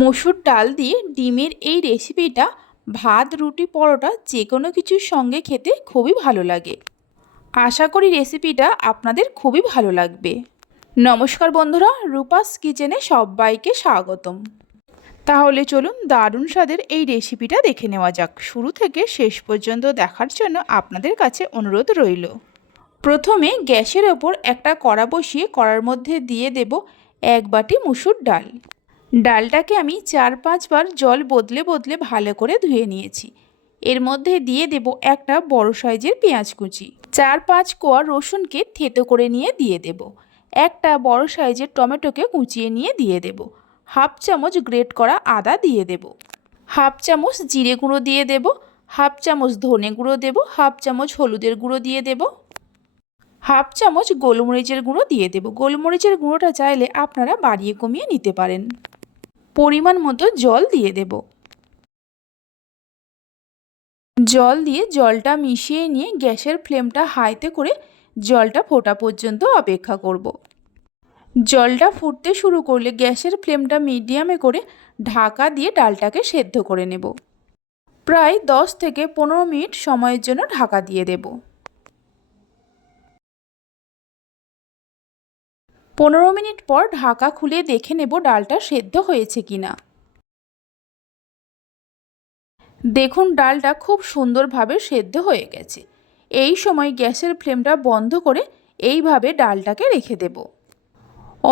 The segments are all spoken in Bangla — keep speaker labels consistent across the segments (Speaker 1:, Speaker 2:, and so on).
Speaker 1: মসুর ডাল দিয়ে ডিমের এই রেসিপিটা ভাত, রুটি, পরোটা যে কোনো কিছুর সঙ্গে খেতে খুবই ভালো লাগে। আশা করি রেসিপিটা আপনাদের খুবই ভালো লাগবে। নমস্কার বন্ধুরা, রূপাস কিচেনে সবাইকে স্বাগতম। তাহলে চলুন দারুণ স্বাদের এই রেসিপিটা দেখে নেওয়া যাক। শুরু থেকে শেষ পর্যন্ত দেখার জন্য আপনাদের কাছে অনুরোধ রইল। প্রথমে গ্যাসের ওপর একটা কড়া বসিয়ে কড়ার মধ্যে দিয়ে দেব এক বাটি মুসুর ডাল। ডালটাকে আমি চার পাঁচবার জল বদলে বদলে ভালো করে ধুয়ে নিয়েছি। এর মধ্যে দিয়ে দেব একটা বড় সাইজের পেঁয়াজ কুচি। চার পাঁচ কোয়া রসুনকে থেতো করে নিয়ে দিয়ে দেব। একটা বড় সাইজের টমেটোকে কুচিয়ে নিয়ে দিয়ে দেব। হাফ চামচ গ্রেট করা আদা দিয়ে দেব। হাফ চামচ জিরে গুঁড়ো দিয়ে দেব। হাফ চামচ ধনে গুঁড়ো দেব। হাফ চামচ হলুদের গুঁড়ো দিয়ে দেব। হাফ চামচ গোলমরিচের গুঁড়ো দিয়ে দেব। গোলমরিচের গুঁড়োটা চাইলে আপনারা বাড়িয়ে কমিয়ে নিতে পারেন। পরিমাণ মতো জল দিয়ে দেব। জল দিয়ে জলটা মিশিয়ে নিয়ে গ্যাসের ফ্লেমটা হাইতে করে জলটা ফোটা পর্যন্ত অপেক্ষা করব। জলটা ফুটতে শুরু করলে গ্যাসের ফ্লেমটা মিডিয়ামে করে ঢাকা দিয়ে ডালটাকে সেদ্ধ করে নেব। প্রায় দশ থেকে পনেরো মিনিট সময়ের জন্য ঢাকা দিয়ে দেব। পনেরো মিনিট পর ঢাকা খুলে দেখে নেব ডালটা সেদ্ধ হয়েছে কিনা। দেখুন, ডালটা খুব সুন্দরভাবে সেদ্ধ হয়ে গেছে। এই সময় গ্যাসের ফ্লেমটা বন্ধ করে এইভাবে ডালটাকে রেখে দেব।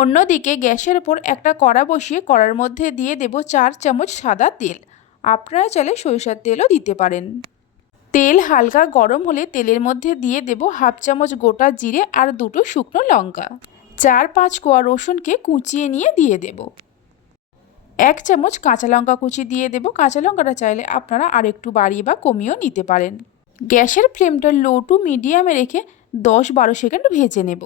Speaker 1: অন্যদিকে গ্যাসের ওপর একটা কড়া বসিয়ে কড়ার মধ্যে দিয়ে দেব চার চামচ সাদা তেল। আপনারা চাইলে সরিষার তেলও দিতে পারেন। তেল হালকা গরম হলে তেলের মধ্যে দিয়ে দেব হাফ চামচ গোটা জিরে আর দুটো শুকনো লঙ্কা। চার পাঁচ কোয়া রসুনকে কুচিয়ে নিয়ে দিয়ে দেব। এক চামচ কাঁচা লঙ্কা কুচি দিয়ে দেব। কাঁচা লঙ্কাটা চাইলে আপনারা আর একটু বাড়িয়ে বা কমিয়েও নিতে পারেন। গ্যাসের ফ্লেমটা লো টু মিডিয়ামে রেখে দশ বারো সেকেন্ড ভেজে নেব।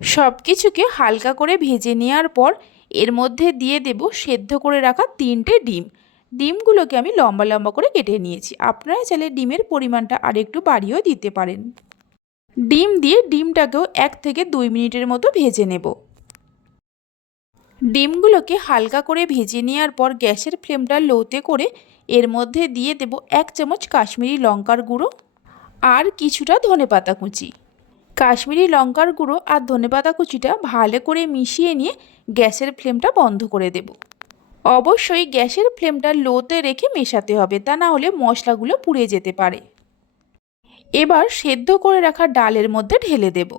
Speaker 1: সব কিছুকে হালকা করে ভেজে নেওয়ার পর এর মধ্যে দিয়ে দেব সেদ্ধ করে রাখা তিনটে ডিম। ডিমগুলোকে আমি লম্বা লম্বা করে কেটে নিয়েছি। আপনারা চাইলে ডিমের পরিমাণটা আর একটু বাড়িয়েও দিতে পারেন। ডিম দিয়ে ডিমটাকেও এক থেকে দুই মিনিটের মতো ভেজে নেব। ডিমগুলোকে হালকা করে ভেজে নেওয়ার পর গ্যাসের ফ্লেমটা লোতে করে এর মধ্যে দিয়ে দেব এক চামচ কাশ্মীরি লঙ্কার গুঁড়ো আর কিছুটা ধনেপাতা কুচি। কাশ্মীরি লঙ্কার গুঁড়ো আর ধনেপাতা কুচিটা ভালো করে মিশিয়ে নিয়ে গ্যাসের ফ্লেমটা বন্ধ করে দেব। অবশ্যই গ্যাসের ফ্লেমটা লোতে রেখে মেশাতে হবে, তা না হলে মশলাগুলো পুড়ে যেতে পারে। এবার সেদ্ধ করে রাখা ডালের মধ্যে ঢেলে দেব।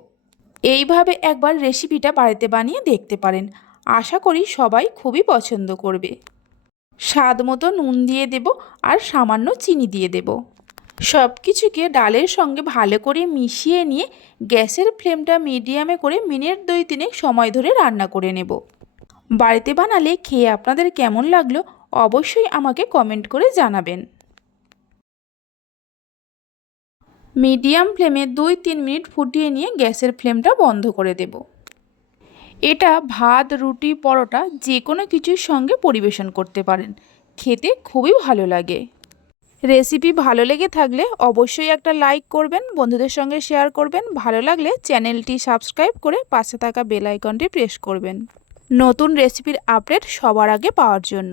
Speaker 1: এইভাবে একবার রেসিপিটা বাড়িতে বানিয়ে দেখতে পারেন। আশা করি সবাই খুবই পছন্দ করবে। স্বাদ মতো নুন দিয়ে দেব আর সামান্য চিনি দিয়ে দেব। সব কিছুকে ডালের সঙ্গে ভালো করে মিশিয়ে নিয়ে গ্যাসের ফ্লেমটা মিডিয়ামে করে মিনিট দুই তিনেক সময় ধরে রান্না করে নেব। বাড়িতে বানালে খেয়ে আপনাদের কেমন লাগল অবশ্যই আমাকে কমেন্ট করে জানাবেন। মিডিয়াম ফ্লেমে দুই তিন মিনিট ফুটিয়ে নিয়ে গ্যাসের ফ্লেমটা বন্ধ করে দেব। এটা ভাত, রুটি, পরোটা যে কোনো কিছুর সঙ্গে পরিবেশন করতে পারেন। খেতে খুবই ভালো লাগে। রেসিপি ভালো লেগে থাকলে অবশ্যই একটা লাইক করবেন, বন্ধুদের সঙ্গে শেয়ার করবেন। ভালো লাগলে চ্যানেলটি সাবস্ক্রাইব করে পাশে থাকা বেল আইকনটি প্রেস করবেন। নতুন রেসিপির আপডেট সবার আগে পাওয়ার জন্য।